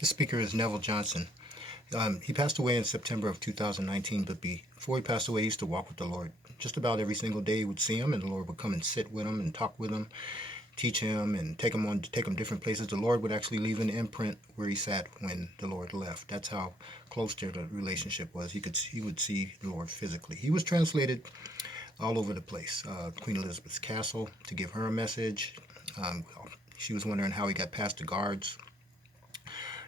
This speaker is Neville Johnson. He passed away in September of 2019, but before he passed away, he used to walk with the Lord. Just about every single day, he would see him, and the Lord would come and sit with him and talk with him, teach him, and take him different places. The Lord would actually leave an imprint where he sat when the Lord left. That's how close their relationship was. He would see the Lord physically. He was translated all over the place. Queen Elizabeth's castle to give her a message. Um, she was wondering how he got past the guards.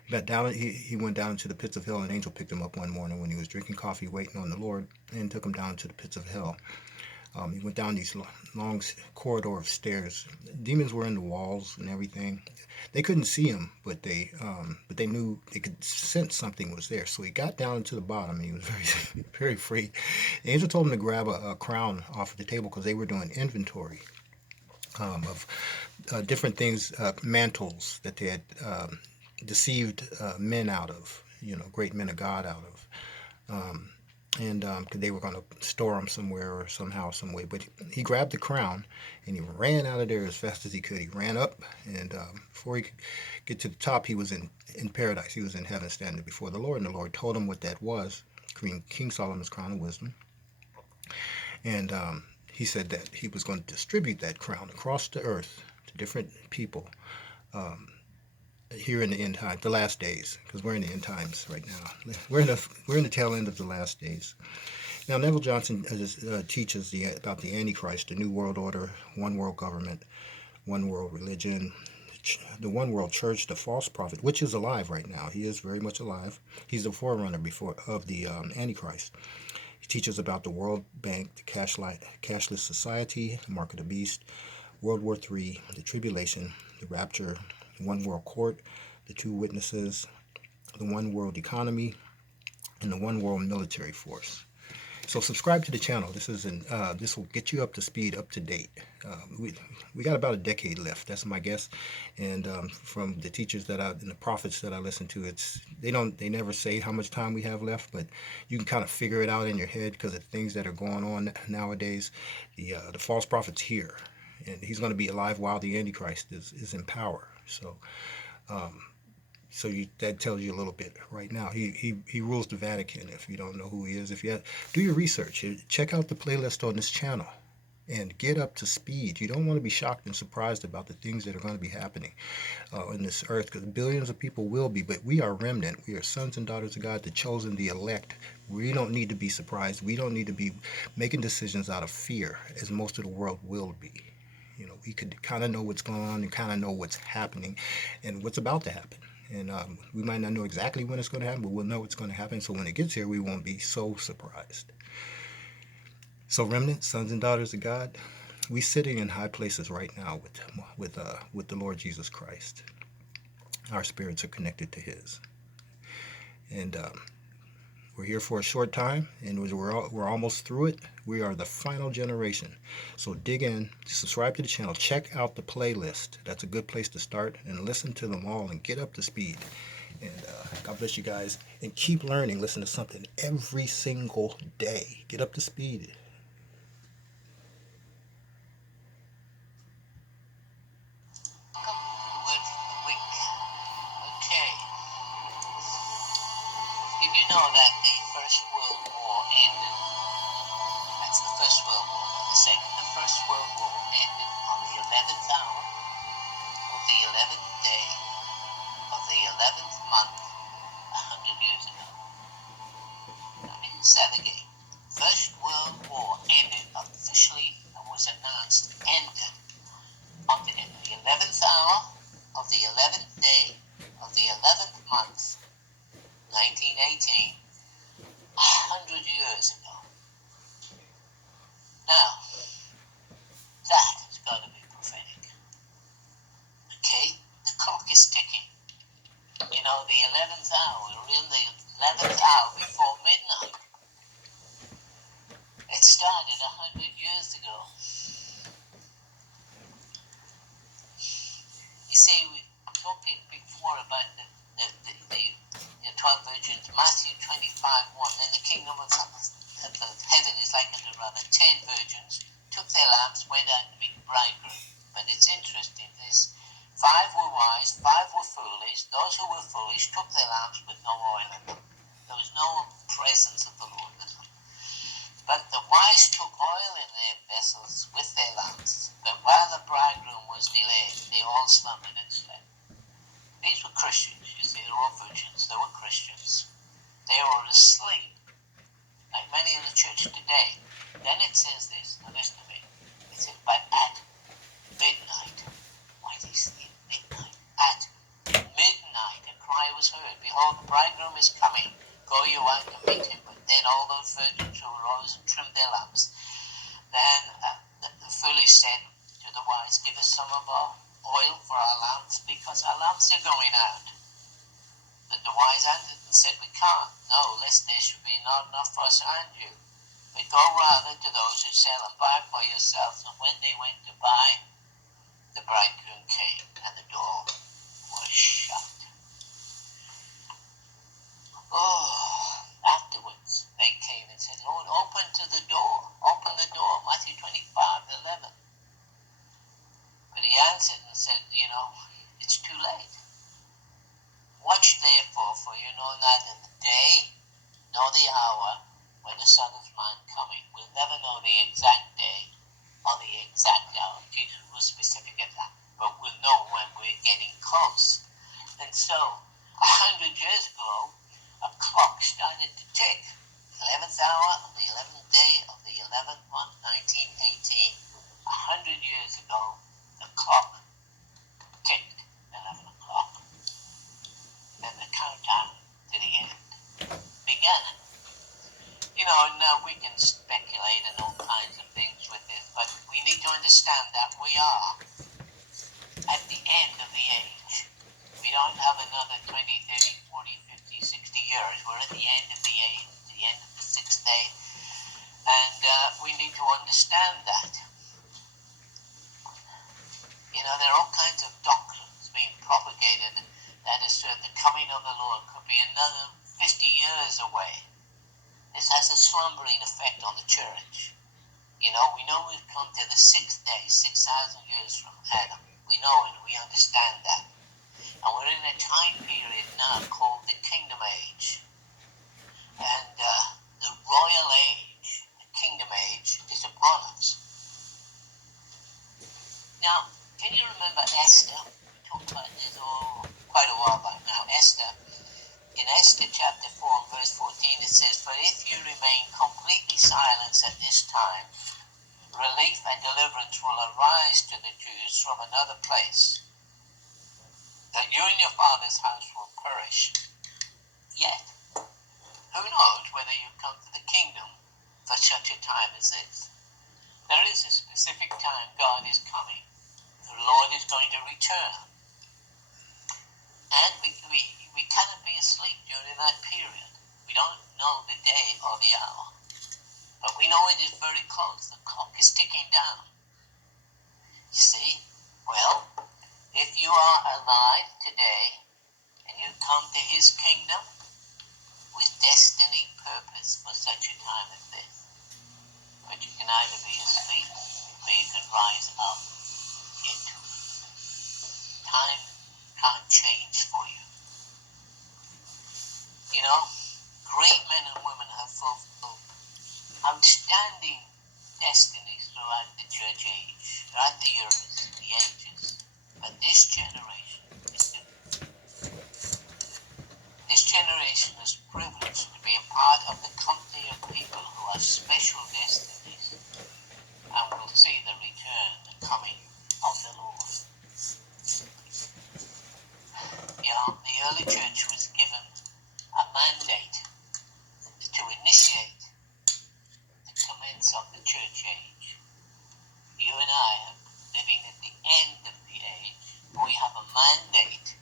He went down into the pits of hell. An angel picked him up one morning when he was drinking coffee, waiting on the Lord, and took him down to the pits of hell. He went down these long corridor of stairs. Demons were in the walls and everything. They couldn't see him, but they knew they could sense something was there. So he got down to the bottom, and he was very, very afraid. The angel told him to grab a crown off of the table because they were doing inventory of different things, mantles that they had deceived men out of, great men of God out of. And they were going to store them somewhere or somehow, some way. But he grabbed the crown and he ran out of there as fast as he could. He ran up, and before he could get to the top, he was in paradise. He was in heaven standing before the Lord, and the Lord told him what that was, King Solomon's crown of wisdom. And he said that he was going to distribute that crown across the earth to different people here in the end time, the last days, because we're in the end times right now. We're in the tail end of the last days. Now, Neville Johnson teaches about the Antichrist, the New World Order, one world government, one world religion, the one world church, the false prophet, which is alive right now. He is very much alive. He's the forerunner of the Antichrist. He teaches about the World Bank, the cashless society, the mark of the beast, World War III, the tribulation, the rapture, the one world court, the two witnesses, the one world economy, and the one world military force. So subscribe to the channel. This will get you up to speed, up to date. We got about a decade left. That's my guess. And from the teachers and the prophets that I listen to, they never say how much time we have left, but you can kind of figure it out in your head because of things that are going on nowadays. The false prophet's here, and he's going to be alive while the Antichrist is in power. So. That tells you a little bit right now. He rules the Vatican. If you don't know who he is, do your research. Check out the playlist on this channel and get up to speed. You don't want to be shocked and surprised about the things that are going to be happening on this earth, because billions of people will be, but we are remnant. We are sons and daughters of God, the chosen, the elect. We don't need to be surprised. We don't need to be making decisions out of fear, as most of the world will be. We could kind of know what's going on and kind of know what's happening and what's about to happen. And we might not know exactly when it's going to happen, but we'll know it's going to happen. So when it gets here, we won't be so surprised. So remnant, sons and daughters of God, we sitting in high places right now with the Lord Jesus Christ. Our spirits are connected to His, and we're here for a short time, and we're almost through it. We are the final generation. So dig in, subscribe to the channel, check out the playlist. That's a good place to start, and listen to them all and get up to speed. And God bless you guys, and keep learning. Listen to something every single day. Get up to speed. Did you know that the First World War ended? That's the First World War, not the Second. The First World War ended on the 11th hour of the 11th day of the 11th month 100 years ago. Let me say that again. First World War ended, officially was announced, ended on the 11th hour of the 11th day of the 11th month 1918, 100 years ago. Now, that has got to be prophetic. Okay? The clock is ticking. The 11th hour, we're in the 11th hour before midnight. It started 100 years ago. You see, we talked before about the 12 virgins, Matthew 25:1. Then the kingdom of heaven is like unto rather 10 virgins, took their lamps, went out to meet the bridegroom. But it's interesting, this 5 were wise, 5 were foolish. Those who were foolish took their lamps with no oil in them. There was no presence of the Lord with them. But the wise took oil in their vessels with their lamps. But while the bridegroom was delayed, they all slumbered and slept. These were Christians. You see, they were all virgins. They were Christians. They were asleep, like many in the church today. Then it says this. Now listen to me. It says, but at midnight. Why do you see midnight? At midnight a cry was heard. Behold, the bridegroom is coming. Go you out to meet him. But then all those virgins who arose and trimmed their lamps. Then the foolish said to the wise, give us some of our oil for our lamps, because our lamps are going out. But the wise answered and said, we can't. No, lest there should be not enough for us and you. But go rather to those who sell and buy for yourselves. And when they went to buy, the bridegroom came, and the door was shut. Oh, afterwards they came and said, Lord, open the door, Matthew 25:11. But he answered and said, it's too late. Watch therefore, for you know neither the day nor the hour when the Son of Man coming. We'll never know the exact day or the exact hour. Jesus was specific at that. But we'll know when we're getting close. And so, 100 years ago, a clock started to tick. 11th hour of the 11th day of the 11th month, 1918. 100 years ago, the clock ticked 11 o'clock. Then the countdown to the end began. Now we can speculate and all kinds of things with this, but we need to understand that we are at the end of the age. We don't have another 20, 30, 40, 50, 60 years. We're at the end of the age, the end of the 6th day, and we need to understand that. There are all kinds of doctrines being propagated that assert the coming of the Lord could be another 50 years away. This has a slumbering effect on the church. We know we've come to the 6th day, 6,000 years from Adam. We know and we understand that. And we're in a time period now called the Kingdom Age. And the Royal Age, the Kingdom Age, is upon us. Now, can you remember Esther? We talked about this quite a while back now. Esther, in Esther chapter 4 and verse 14, it says, but if you remain completely silent at this time, relief and deliverance will arise to the Jews from another place, that you and your father's house will perish. Yet, who knows whether you come to the kingdom for such a time as this? There is a specific time God is coming. The Lord is going to return. And we cannot be asleep during that period. We don't know the day or the hour. But we know it is very close. The clock is ticking down. You see? Well, if you are alive today and you come to his kingdom with destiny, purpose for such a time as this, but you can either be asleep or you can rise up into it. Time can't change for you. Great men and women have fulfilled outstanding destinies throughout the church age, throughout the years, the ages. But this generation is different. This generation is privileged to be a part of the company of people who have special destinies and will see the return, the coming of the Lord. The early church was given a mandate to initiate the commence of the church age. You and I are living at the end of the age. We have a mandate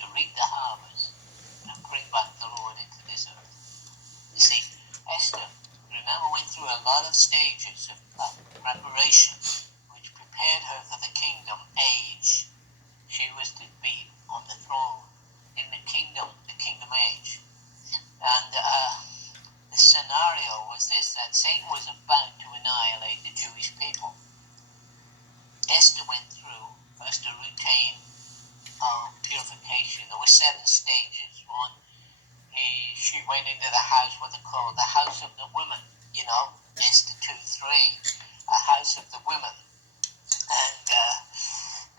to reap the harvest and bring back the Lord into this earth. You see, Esther, remember, went through a lot of stages of preparation which prepared her for the kingdom age. She was to be on the throne in the kingdom age. And the scenario was this, that Satan was about to annihilate the Jewish people. Esther went through first a routine of purification. There were 7 stages. One, she went into the house, what they call the house of the women, Esther 2:3, a house of the women. And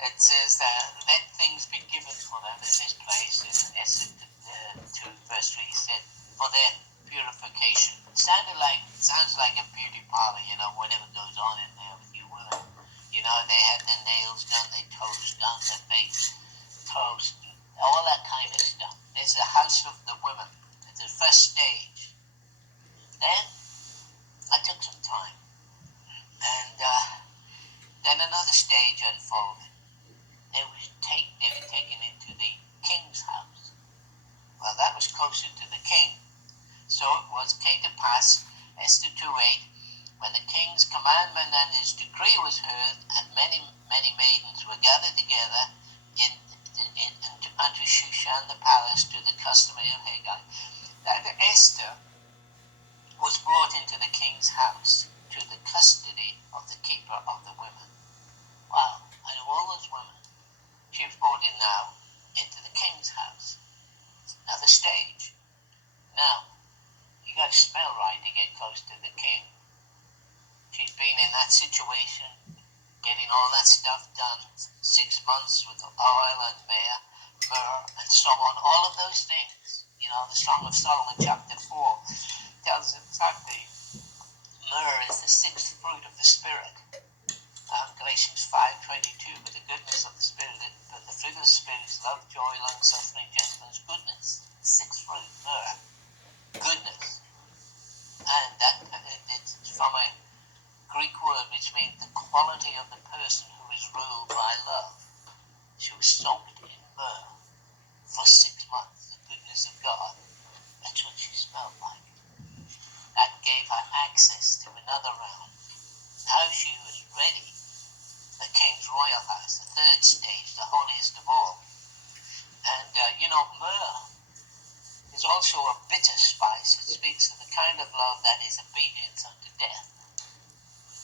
it says that let things be given for them in this place. In Esther 2 verse 3 said, for their purification. Sounds like a beauty parlor, whatever goes on in there with you women. They had their nails done, their toes done, their face toast, all that kind of stuff. There's the house of the women. It's the first stage. Then I took some time, and then another stage unfolded. They were taken into the king's house. Well, that was closer to the king. So it came to pass, Esther 2:8, when the king's commandment and his decree was heard, and many maidens were gathered together unto Shushan the palace to the customary of Haggai, that Esther was brought into the king's house to the custody of the keeper of the women. Wow, out of all those women, she was brought in now into the king's house. Another stage. Now, you got to smell right to get close to the king. She's been in that situation, getting all that stuff done, 6 months with oil and myrrh and so on, all of those things. The Song of Solomon chapter 4 tells us exactly myrrh is the 6th fruit of the Spirit. Galatians 5:22, but the goodness of the Spirit, but the fruit of the Spirit is love, joy, long-suffering, gentleness, goodness. 6th fruit, myrrh, goodness. And that it's from a Greek word which means the quality of the person who is ruled by love. She was soaked in myrrh for 6 months, the goodness of God. That's what she smelled like. That gave her access to another realm. Now she was ready. The king's royal house, the 3rd stage, the holiest of all. And, myrrh is also a bitter spice. It speaks of the kind of love that is obedience unto death.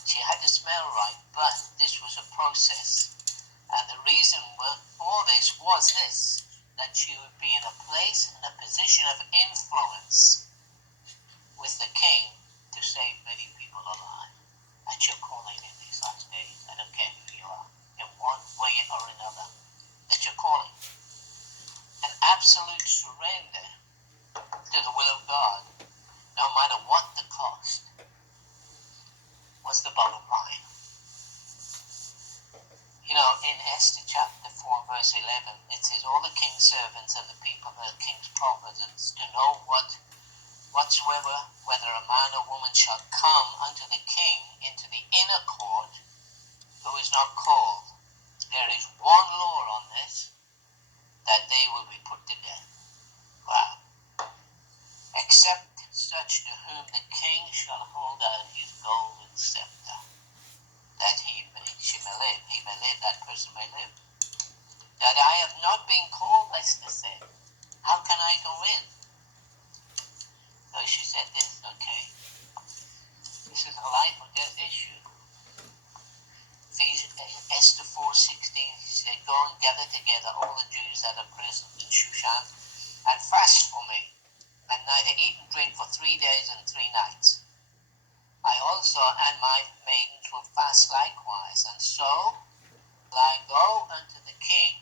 She had to smell right, but this was a process. And the reason for this was this, that she would be in a place, in a position of influence with the king to save many people alive. That's your calling in these last days. I don't care who you are, in one way or another. That's your calling. An absolute surrender to the will of God, no matter what the cost, was the bottom line. In Esther chapter 4 verse 11, it says, all the king's servants and the people of the king's provinces to know whatsoever, whether a man or woman shall come unto the king into the inner court, who is not called. There is one law on this, that they will be put to death. Wow. Except such to whom the king shall hold out his golden scepter, that she may live. He may live, that person may live. That I have not been called, Esther said. How can I go in? So she said this, okay. This is a life or death issue. Esther 4:16, she said, go and gather together all the Jews that are present in Shushan, and fast for me, and neither eat and drink for 3 days and 3 nights. I also and my maidens will fast likewise, and so will I go unto the king,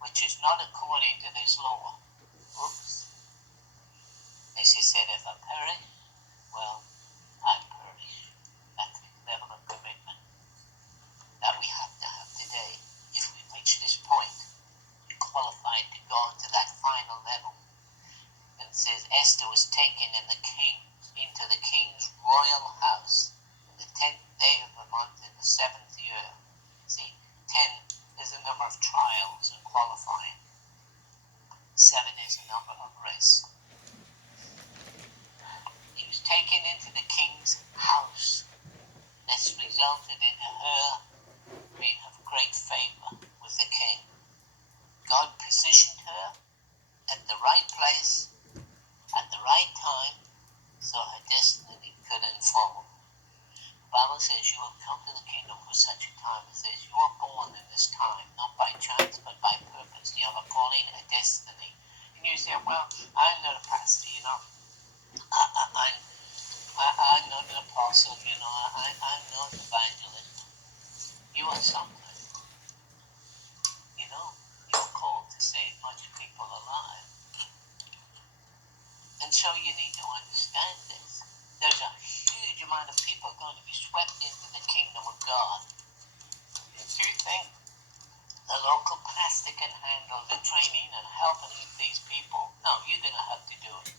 which is not according to this law. Oops. And she said, if I perish, well, I perish. That's the level of commitment that we have to have today. If we reach this point, we're qualified to go to that final level. And it says Esther was taken into the king's royal house in the 10th day of the month in the 7th year. See, 10 is a number of trials and qualifying. 7 is a number of rest. He was taken into you are something. You know, you're called to save much people alive. And so you need to understand this. There's a huge amount of people going to be swept into the kingdom of God. Do you think the local pastor can handle the training and helping these people? No, you're going to have to do it.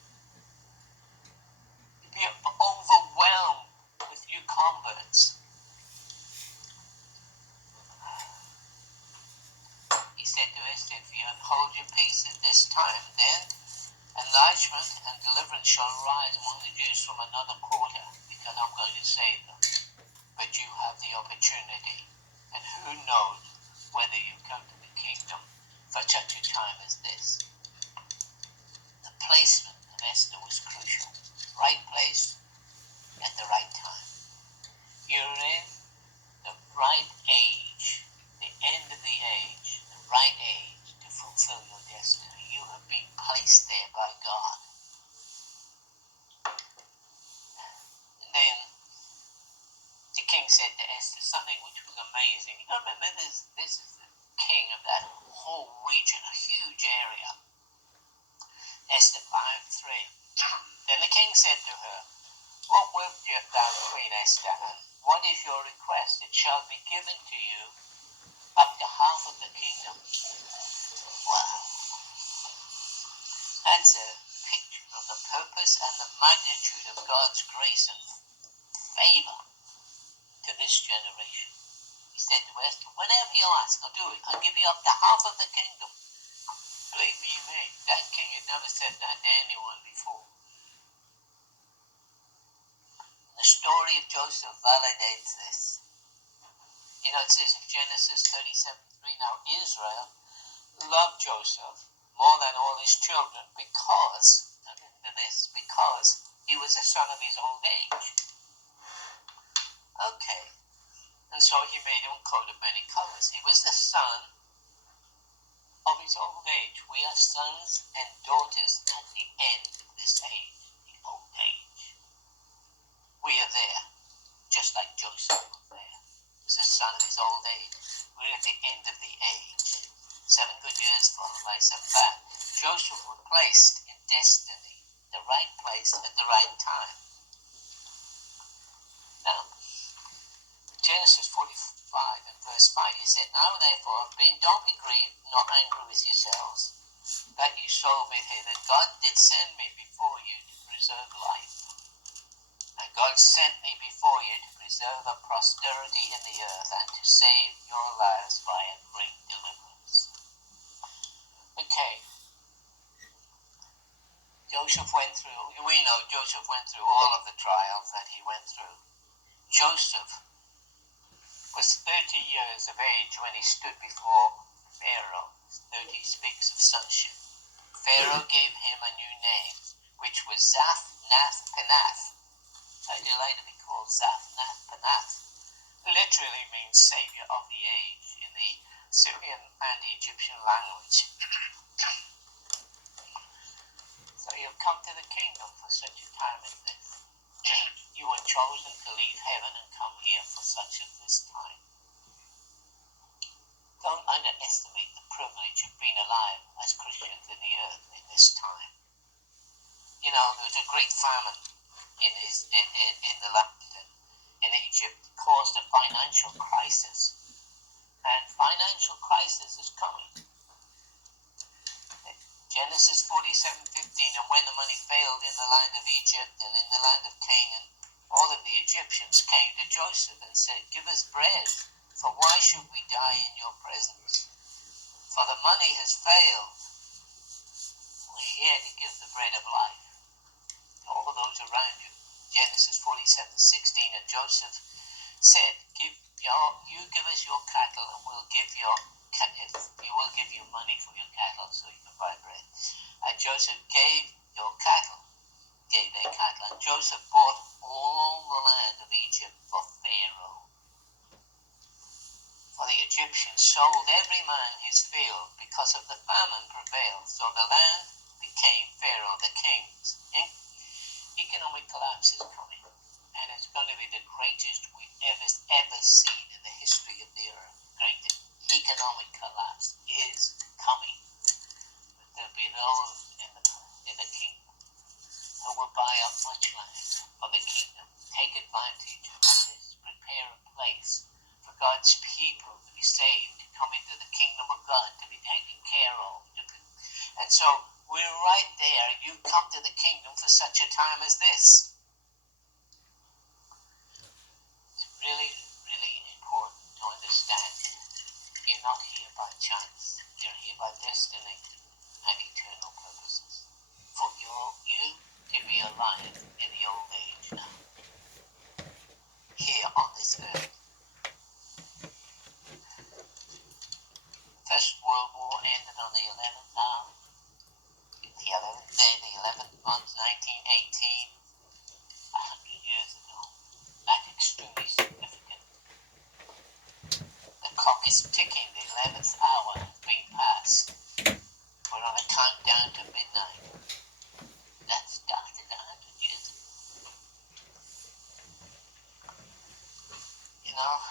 You'll be overwhelmed with new converts. He said to Esther, if you hold your peace at this time, then enlargement and deliverance shall rise among the Jews from another quarter, because I'm going to save them. But you have the opportunity, and who knows whether you come to the kingdom for such a time as this. The placement of Esther was crucial. Right place at the right time. You're in the right age, the end of the age, the right age to fulfill your destiny. You have been placed there by God. And then the king said to Esther something which was amazing. You remember this is the king of that whole region, a huge area. Esther 5:3. Then the king said to her, what wilt thou, Queen Esther, and what is your request? It shall be given to you up to half of the kingdom. Wow. That's a picture of the purpose and the magnitude of God's grace and favor to this generation. He said to Esther, whatever you ask, I'll do it. I'll give you up to half of the kingdom. Believe me, that king had never said that to anyone before. The story of Joseph validates this. You know, it says in Genesis 37:3, now Israel loved Joseph more than all his children because he was a son of his old age. Okay. And so he made him a coat of many colors. He was the son of his old age. We are sons and daughters at the end of this age, the old age. We are there, just like Joseph was there. He was the son of his old age. We're at the end of the age. 7 good years followed by 7 bad. Joseph was placed in destiny, the right place at the right time. Now, Genesis 45 and verse 5, he said, now therefore, don't be grieved, nor angry with yourselves, that you sold me here, that God did send me before you to preserve life. And God sent me before you to preserve a posterity in the earth and to save your lives by a great deliverance. Okay. We know Joseph went through all of the trials that he went through. Joseph was 30 years of age when he stood before Pharaoh. 30 speaks of sonship. Pharaoh gave him a new name, which was Zaphnath-Paneah. I delight to be called Zaphnath-Paneah. Literally means savior of the age in the Syrian and the Egyptian language. So you've come to the kingdom for such a time as this. You were chosen to leave heaven and come here for such as this time. Don't underestimate the privilege of being alive as Christians in the earth in this time. You know, there was a great famine in the land in Egypt, caused a financial crisis. And financial crisis is coming. Genesis 47:15, and when the money failed in the land of Egypt and in the land of Canaan, all of the Egyptians came to Joseph and said, give us bread, for why should we die in your presence? For the money has failed. We're here to give the bread of life to all those around you. Genesis 47:16, and Joseph said, you give us your cattle and we'll give you money for your cattle so you can buy bread. And Joseph gave their cattle, and Joseph bought all the land of Egypt for Pharaoh. For the Egyptians sold every man his field because of the famine prevailed, so the land became Pharaoh the king's. Economic collapse is coming, and it's going to be the greatest we've ever seen in the history of the earth. Great economic collapse is coming. But there'll be those in the kingdom who will buy up much land for the kingdom, take advantage of this, prepare a place for God's people to be saved, to come into the kingdom of God, to be taken care of. And so we're right there. You come to the kingdom for such a time as this. It's really, really important to understand. You're not here by chance. You're here by destiny and eternal purposes. For you to be alive in the old age now. Here on this earth. First World War ended on the 11th hour. The 11th day, the 11th month, 1918. 100 years ago. That's extremely significant. The clock is ticking, the 11th hour has been passed. We're on a countdown to midnight. That started 100 years ago. You know,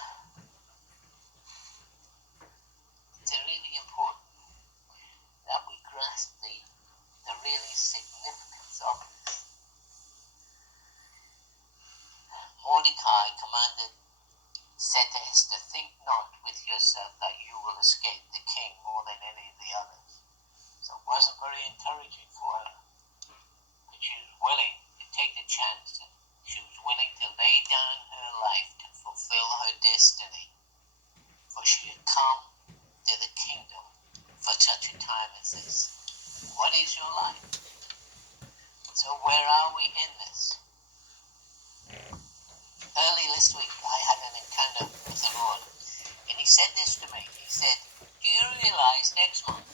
it's really important that we grasp the really significance of this. Mordecai said to Esther, think not with yourself that you will escape the king more than any of the others. So it wasn't very encouraging for her. But she was willing to take the chance, and she was willing to lay down her life to fulfill her destiny. For she had come to the kingdom for such a time as this. What is your life? So where are we in this? Early this week I had an encounter with the Lord, and he said this to me. He said, do you realize next month,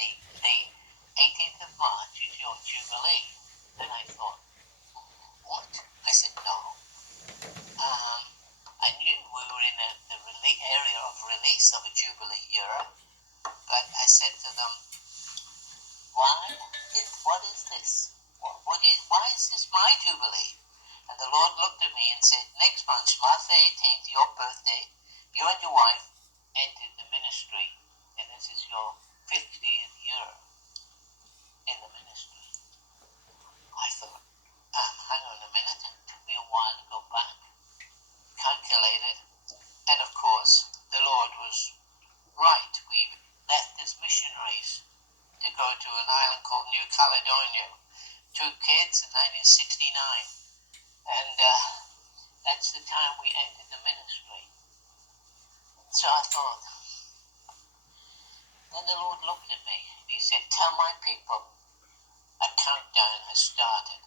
the 18th of March is your Jubilee? And I thought, what? I said, no. I knew we were in the area of release of a Jubilee year, but I said to them, what is this? Why is this my Jubilee? And the Lord looked at me and said, next month, March 18th, your birthday, you and your wife entered the ministry, and this is your 50th year in the ministry. I thought, hang on a minute, it took me a while to go back, calculated, and of course, the Lord was right. We left as missionaries to go to an island called New Caledonia, 2 kids in 1969. And that's the time we entered the ministry. So I thought, then the Lord looked at me. He said, tell my people, a countdown has started.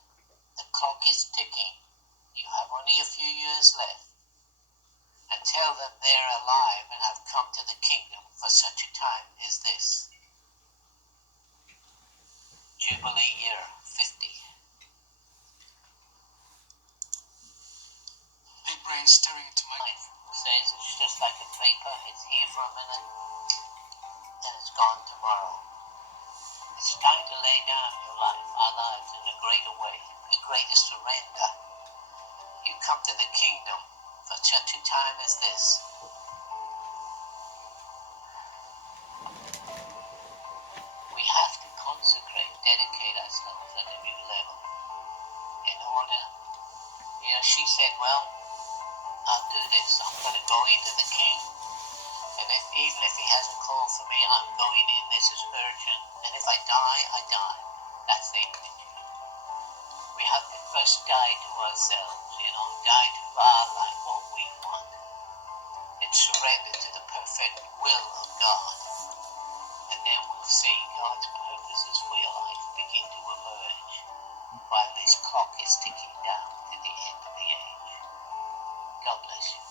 The clock is ticking. You have only a few years left. And tell them they're alive and have come to the kingdom for such a time as this. Jubilee year 50. Big brain staring into my life says it's just like a vapor. It's here for a minute and it's gone tomorrow. It's time to lay down your life, our lives, in a greater way, a greater surrender. You come to the kingdom for such a time as this. We have to consecrate, dedicate ourselves at a new level in order. She said, well, I'll do this. I'm going to go into the king. And even if he hasn't called for me, I'm going in. This is urgent. And if I die, I die. That's the intention. We have to first die to ourselves, die to our life, what we want. And surrender to the perfect will of God. And then we'll see God's purposes for your life begin to emerge while this clock is ticking down to the end of the age. God bless you.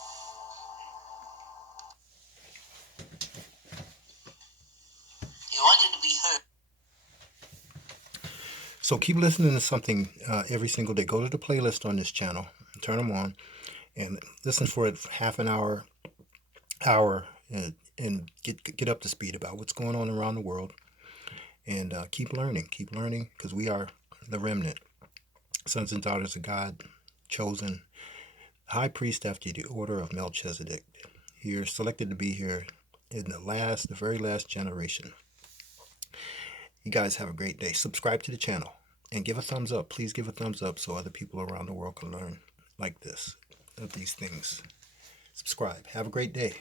You wanted to be heard. So keep listening to something every single day. Go to the playlist on this channel, turn them on, and listen for it for half an hour, and get up to speed about what's going on around the world. And keep learning, because we are the remnant, sons and daughters of God, chosen high priest after the order of Melchizedek. You're selected to be here in the very last generation. You guys have a great day. Subscribe to the channel and give a thumbs up. Please give a thumbs up so other people around the world can learn like this, of these things. Subscribe. Have a great day.